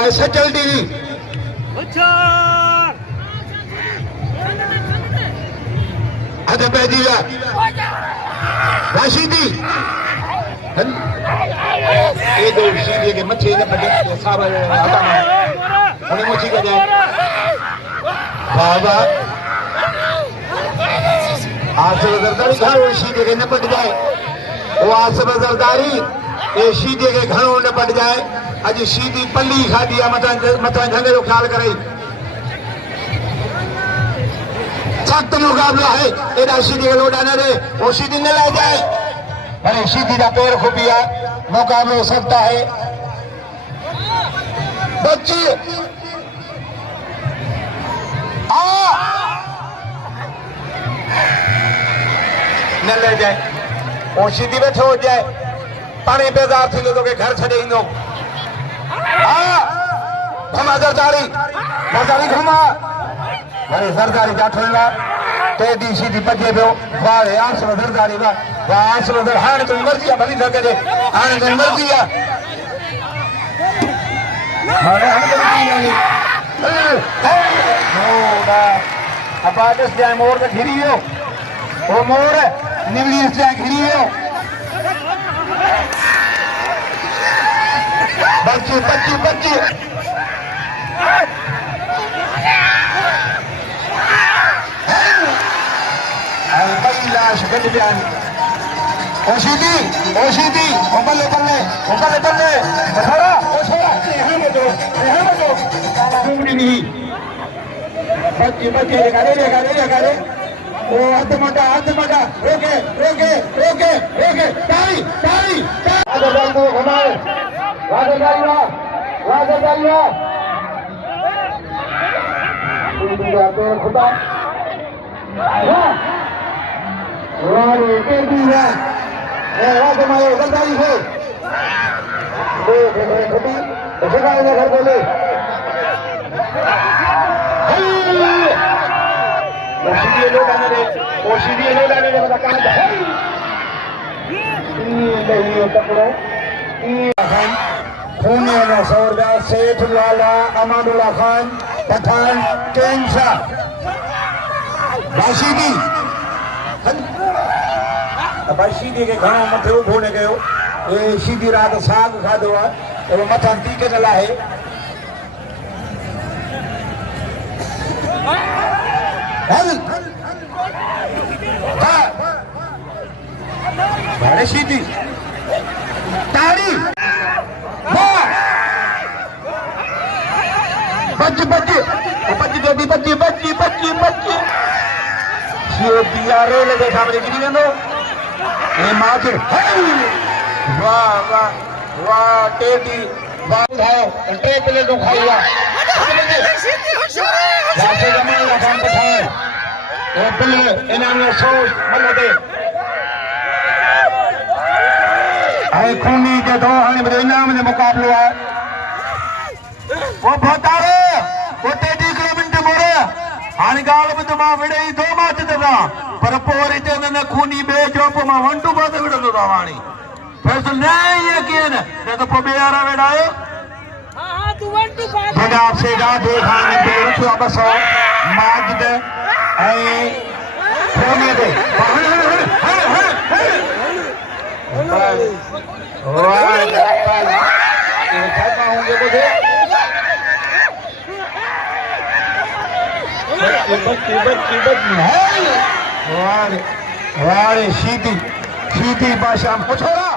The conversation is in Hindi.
है सचल टीवी अध पैजी राशिदी ये दो सीधे के मच्छी ने पड़े सारा आता ना उन्हें मच्छी का जाए बाबा आस बजरदारी घरों सीधे के निपट जाए वो आस बजरदारी ये सीधे के घरों निपट जाए अज सीधी पल्ली खा दिया मता झंडे को ख्याल करे सख्त मुकाबला है एडा सीधी के लोटा न दे वो सीधी न ले जाए अरे सीधी का पैर खुपिया मुकाबला सकता है बच्ची न ले जाए वो सीधी में छोड़ जाए पानी बेजार थी लोगों के घर छड़े इन घुमा जरदारी घुमा अरे जरदारी जाठोला टेडी सीधी बजे पियो वाह आस जरदारी वाह आस दर हाणे तुम मर्जी भली लगे दे हाणे तुम मर्जी अपाटस जाए मोर के घिरियो वो मोर निवली जाए घिरियो बच्ची लाश गंद बयान ओशीदी बल्ले छोड़ा यहाँ बजो घूमनी नहीं बच्ची लगा दे वो हाथ मटा रोके ताली घुमाए खुदा गद्दारी हो घर बोले सेठ वाला अमानुल्ला खान पठान केंसा बाशीदी सीधी के घणो मथे उभो न कयो ए सीधी रात साग खाधो आहे और मथा तीके न लाहे भाड़े सीधी ताड़ी बच्ची दिया रेल के सामने गिरी वेंदो ए माथिर वाह टेडी वाह टे प्लेटों खाई जाके जमाई का काम पठाए ए प्ले इन्होंने सोच मलदे आई खूनी के दो हाने बदे इनाम दे मुकाबलो है वो भोतारे वो टेडी किलोमीटर मोरे हाने गाल में तो मां विड़े दो माच ददा पर पोरी चंद न खूनी बे चोप मां वंटू बात विड़ो दा वाणी फैसल नहीं ये केन न तो पबेयारा वेड़ायो हां तू वंटू बात बड़ा से गा देखाने पे रुछो बसो माजिद ए खूनी दे वाह ये खाता होंगे मुझे बच्ची वारे सीधी भाषा छोड़ा